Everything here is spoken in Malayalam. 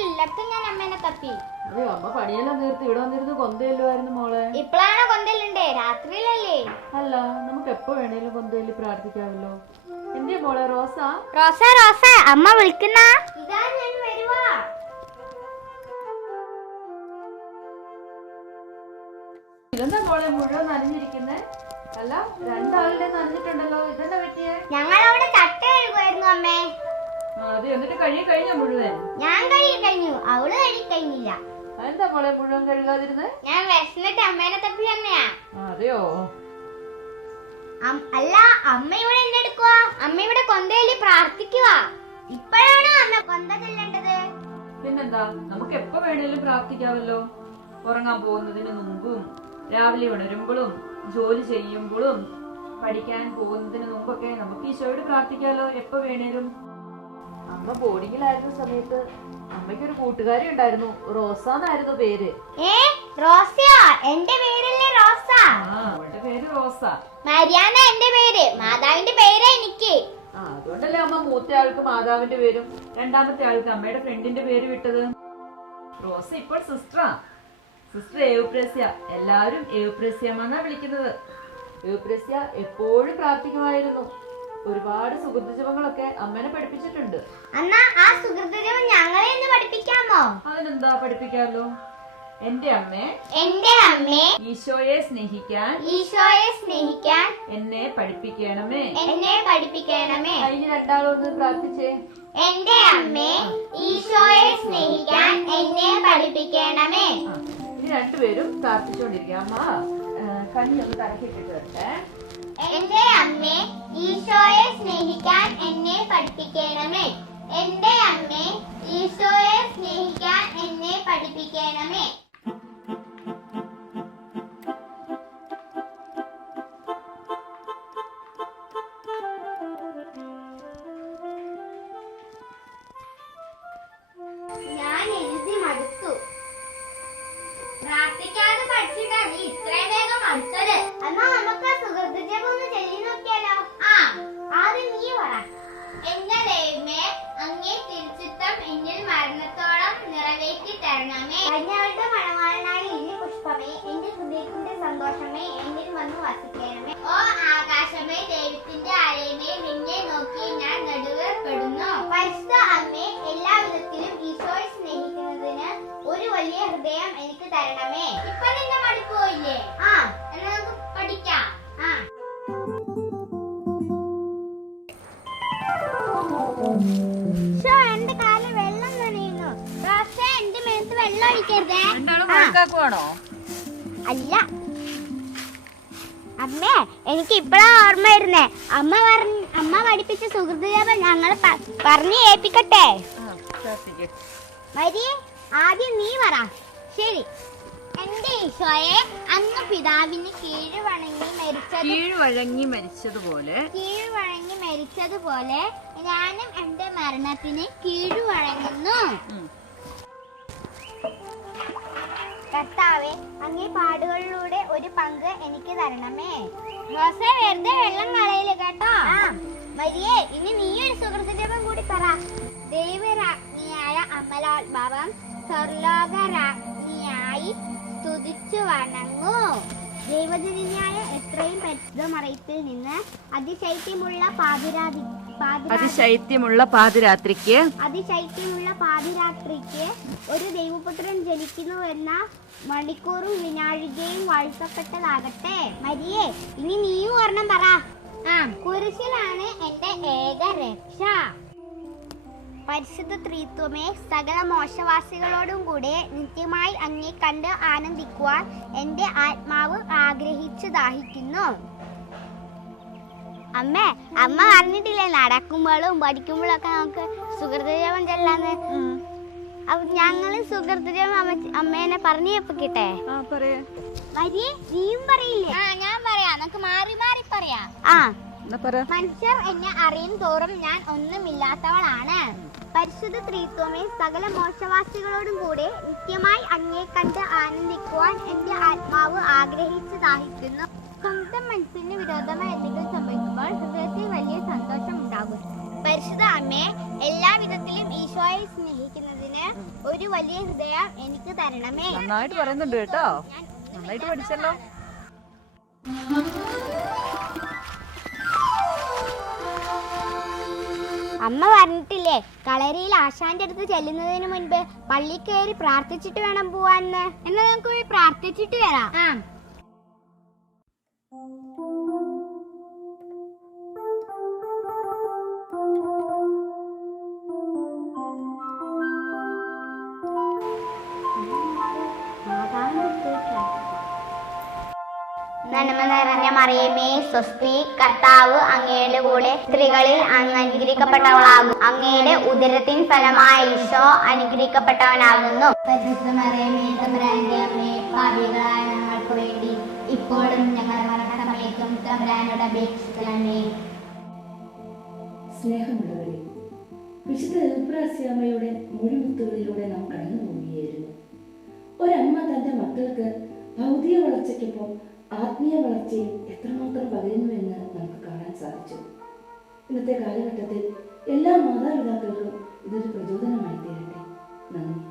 എന്നെടുക്കുക ഞാൻ അമ്മേനെ തപ്പി. അയ്യോ അമ്മ പണിയെല്ലാം തീർത്ത് ഇവിടെ വന്നിരുന്ന് കൊന്തയല്ലുമായിരുന്നു മോളെ. ഇപ്പോഴാണ് കൊന്തലുണ്ടേ രാത്രിയിലല്ലേ? അല്ല നമുക്ക് എപ്പോ വേണേലും കൊന്തയല്ലി പ്രാർത്ഥിക്കാമല്ലോ. എന്തേ മോളെ റോസ? റോസ റോസ അമ്മ വിളിക്കുന്ന? ഇതെന്താ മോളെ മുഴുവൻ നനഞ്ഞിരിക്കുന്നേ? അല്ല രണ്ടാളുടെ നനഞ്ഞിട്ടുണ്ടല്ലോ. ഇതെന്താ പറ്റിയേ? ഞങ്ങൾ അവിടെ തട്ട കഴുകുമായിരുന്നു അമ്മേ. അത് എന്നിട്ട് കഴുകി കഴിഞ്ഞ മുഴുവൻ? ഞാൻ കഴുകി കഴിഞ്ഞു. അവൾ കഴുകി കഴിഞ്ഞില്ല. അതെന്താ മോളെ മുഴുവൻ കഴുകാതിരുന്നേ? ഞാൻ വിശന്നിട്ട് അമ്മേനെ തപ്പി തന്നെയാ. അതെയോ? അല്ല അമ്മ ഇവിടെ എന്തെടുക്കുക അമ്മ ഇവിടെ കൊന്തയിൽ പ്രാർത്ഥിക്കുക ഇപ്പോഴാണ് അമ്മ കൊന്ത ചെല്ലേണ്ടത്? പിന്നെന്താ? നമുക്ക് എപ്പോ വേണേലും പ്രാർത്ഥിക്കാമല്ലോ ഉറങ്ങാൻ പോകുന്നതിന് മുമ്പും രാവിലെ ഉണരുമ്പോഴും ജോലി ചെയ്യുമ്പോഴും പഠിക്കാൻ പോകുന്നതിന് മുമ്പൊക്കെ നമുക്ക് ഈശോയോട് പ്രാർത്ഥിക്കാമല്ലോ എപ്പോ വേണേലും. അമ്മ ബോർഡിങ്ങിലായിരുന്ന സമയത്ത് അമ്മയ്ക്ക് ഒരു കൂട്ടുകാരി ഉണ്ടായിരുന്നു. റോസ എന്നായിരുന്നു പേര്. ഏ റോസയാ എന്റെ പേരല്ലേ റോസ? അവളുടെ പേര് റോസ. മരിയാന എന്റെ പേര്. മാതാവിന്റെ പേരാ എനിക്ക്. ആ അതുകൊണ്ടല്ലേ അമ്മ മൂത്ത ആൾക്ക് മാതാവിന്റെ പേരും രണ്ടാമത്തെ ആൾക്ക് അമ്മയുടെ ഫ്രണ്ടിന്റെ പേര് വിട്ടത്. റോസ ഇപ്പോൾ സിസ്റ്ററാ സിസ്റ്റർ ഏവപ്രസ്യ എല്ലാവരും ഏവപ്രസ്യ എന്നാ വിളിക്കുന്നത്. ഏവപ്രസ്യ എപ്പോഴും പ്രാർത്ഥിക്കുമായിരുന്നു. ഒരുപാട് സുഹൃത്തുജപങ്ങളൊക്കെ അമ്മനെ പഠിപ്പിച്ചിട്ടുണ്ട്. അന്നാ ആ സുഹൃത്തുജപം ഞങ്ങളെ ഒന്ന് പഠിപ്പിക്കാമോ? അതിനെന്താ പഠിപ്പിക്കാമല്ലോ എന്റെ അമ്മേ എന്റെ അമ്മേ ഈശോയെ സ്നേഹിക്കാൻ ഈശോയെ സ്നേഹിക്കാൻ എന്നെ പഠിപ്പിക്കണമേ. എന്നെ പഠിപ്പിക്കണമേ. കഴിഞ്ഞ രണ്ടാളൊന്ന് പ്രാർത്ഥിച്ചേ. എന്റെ അമ്മേ ഈശോയെ സ്നേഹിക്കാൻ എന്നെ പഠിപ്പിക്കണമേ. ഇനി രണ്ടുപേരും പ്രാർത്ഥിച്ചുകൊണ്ടിരിക്കുക. അമ്മ കണ്ണൊന്ന് തലക്കിട്ടിട്ട് ഒന്ന് വരട്ടെ. എന്റെ അമ്മേ ഈശോയെ സ്നേഹിക്കാൻ എന്നെ പഠിപ്പിക്കണമേ. എന്റെ അമ്മേ ഈശോയെ സ്നേഹിക്കാൻ എന്നെ പഠിപ്പിക്കണമേ. പ്രാർത്ഥിക്കാതെ പഠിച്ചിട്ടാ നീ ഇത്രയും വേഗം അടുത്തത് എന്നാ നമുക്ക് സുഹൃത്ത് ജപം ഒന്ന് ചൊല്ലി നോക്കിയാലോ? ആ ആദ്യം നീ പറ. എന്റെ ദൈവമേ അങ്ങേ തിരിച്ചിത്തം എന്നിൽ മരണത്തോളം നിറവേറ്റി തരണമേ? കന്യാളുടെ മണവാളനായ ഇനി പുഷ്പമേ എന്റെ ഹൃദയത്തിന്റെ സന്തോഷമേ എന്നിൽ വന്നു വസിക്കണമേ. ഓ ആകാശമേ ദൈവത്തിന്റെ അരയമേ നിന്നെ എന്റെ കാലിൽ വെള്ളം നനയുന്നു. റോസേ, എന്റെ മേത്ത് വെള്ളം ഒഴിക്കരുതേ. കണക്കാക്കുവാണോ അല്ല. അമ്മേ എനിക്ക് ഇപ്പഴാ ഓർമ്മ വരുന്നേ. അമ്മ പറഞ്ഞ അമ്മ പഠിപ്പിച്ച സുഹൃത്തുജപം ഞങ്ങൾ പറഞ്ഞു ഏൽപ്പിക്കട്ടെ. വരി ആദ്യം നീ പറ. ശരി. എന്റെ ഈശോയെ അന്ന് പിതാവിന് കീഴ് വണങ്ങി മരിച്ചത് കീഴ് വഴങ്ങി മരിച്ചതുപോലെ കീഴ് വഴങ്ങി മരിച്ചതുപോലെ ഞാനും എന്റെ മരണത്തിന് കീഴ് വഴങ്ങുന്നു ഉം. കർത്താവെ അങ്ങേ പാടുകളിലൂടെ ഒരു പങ്ക് എനിക്ക് തരണമേ. റോസേ വെറുതെ വെള്ളം കളയില്ല കേട്ടോ. മരിയെ ഇനി നീ ഒരു സുഹൃത്തിന്റെ കൂടി പറ. ദൈവരാജ്ഞിയായ അമലോത്ഭവം സ്വർലോകരാജ്ഞിയായി സ്തുതിച്ചു വണങ്ങൂ. ദൈവജനീയായ എത്രയും പരിശുദ്ധമറയത്തിൽ നിന്ന് അതിശൈത്യമുള്ള പാതിരാതി അതിശൈത്യമുള്ള പാതിരാത്രിക്ക് അതിശൈത്യമുള്ള പാതിരാത്രിക്ക് ഒരു ദൈവപുത്രൻ ജനിക്കുന്നു എന്ന മണിക്കൂറും വിനാഴികയും വാഴ്ത്തപ്പെട്ടതാകട്ടെ. മരിയെ ഇനി നീയും ഒരെണ്ണം പറ. ആ. കുരിശിലാണ് എന്റെ ഏക രക്ഷ. പരിശുദ്ധ ത്രിത്വമേ സകല മോശവാസികളോടും കൂടെ നിത്യമായി അങ്ങേ കണ്ട് ആനന്ദിക്കുവാൻ എന്റെ ആത്മാവ് ആഗ്രഹിച്ചു ദാഹിക്കുന്നു. അമ്മ അമ്മ പറഞ്ഞിട്ടില്ലേ നടക്കുമ്പോഴും പഠിക്കുമ്പോഴും ഒക്കെ നമുക്ക് സുഹൃത്തുജപം ചെല്ലാന്ന്? അപ്പൊ ഞങ്ങൾ സുഹൃത്തുജപം അമ്മ അമ്മേനെ പറഞ്ഞു വരി നീയും പറയില്ലേ? ആ ഞാൻ പറയാം. നമുക്ക് മാറി മാറി പറയാം. ആ. മനുഷ്യർ എന്നെ അറിയും തോറും ഞാൻ ഒന്നുമില്ലാത്തവളാണ്. പരിശുദ്ധ ത്രിത്വമേ സകല മോശവാസികളോടും കൂടെ നിത്യമായി അങ്ങേ കണ്ട് ആനന്ദിക്കുവാൻ എന്റെ ആത്മാവ് ആഗ്രഹിച്ചു ദാഹിക്കുന്നു. സ്വന്തം മനസ്സിന് വിരോധമായി എന്തെങ്കിലും സംഭവിക്കുമ്പോൾ ഹൃദയത്തിൽ വലിയ സന്തോഷം ഉണ്ടാകും. പരിശുദ്ധ അമ്മേ എല്ലാ വിധത്തിലും ഈശോയെ സ്നേഹിക്കുന്നതിന് ഒരു വലിയ ഹൃദയം എനിക്ക് തരണമേ. നന്നായിട്ട് പറയുന്നുണ്ട് കേട്ടോ. നന്നായിട്ട് പഠിച്ചല്ലോ. അമ്മ പറഞ്ഞിട്ടില്ലേ കളരിയിൽ ആശാന്റെ അടുത്ത് ചെല്ലുന്നതിന് മുൻപ് പള്ളി കയറി പ്രാർത്ഥിച്ചിട്ട് വേണം പോവാന്ന്. എന്നാ നമുക്ക് പോയി പ്രാർത്ഥിച്ചിട്ട് വരാം. ആ. നിറഞ്ഞ മറിയമേ സ്വസ്തി കർത്താവ് അങ്ങയുടെ കൂടെ സ്ത്രീകളിൽ അങ്ങ് അനുഗ്രഹിക്കപ്പെട്ടവളാകും അങ്ങയുടെ ഉദരത്തിൻ ഫലമായ ഈശോ അനുഗ്രഹിക്കപ്പെട്ടവനാകുന്നു. പരിശുദ്ധ മറിയമേ തമ്പുരാന്റെ അമ്മേ പാപികളായ ഞങ്ങൾക്ക് വേണ്ടി ഇപ്പോഴും ഞങ്ങളുടെ മരണസമയത്തും തമ്പുരാനോട് അപേക്ഷിക്കണമേ. സ്നേഹമുള്ളവരെ വിശുദ്ധ മൊഴിമുത്തുകളിലൂടെ നാം കടന്നു പോവുകയായിരുന്നു ഒരമ്മ തന്റെ മക്കൾക്ക് ഭൗതിക വളർച്ചയ്ക്കൊപ്പം ആത്മീയ വളർച്ചയിൽ എത്രമാത്രം പകരുന്നുവെന്ന് നമുക്ക് കാണാൻ സാധിച്ചു. ഇന്നത്തെ കാലഘട്ടത്തിൽ എല്ലാ മാതാപിതാക്കൾക്കും ഇതൊരു പ്രചോദനമായി തീരട്ടെ. നന്ദി.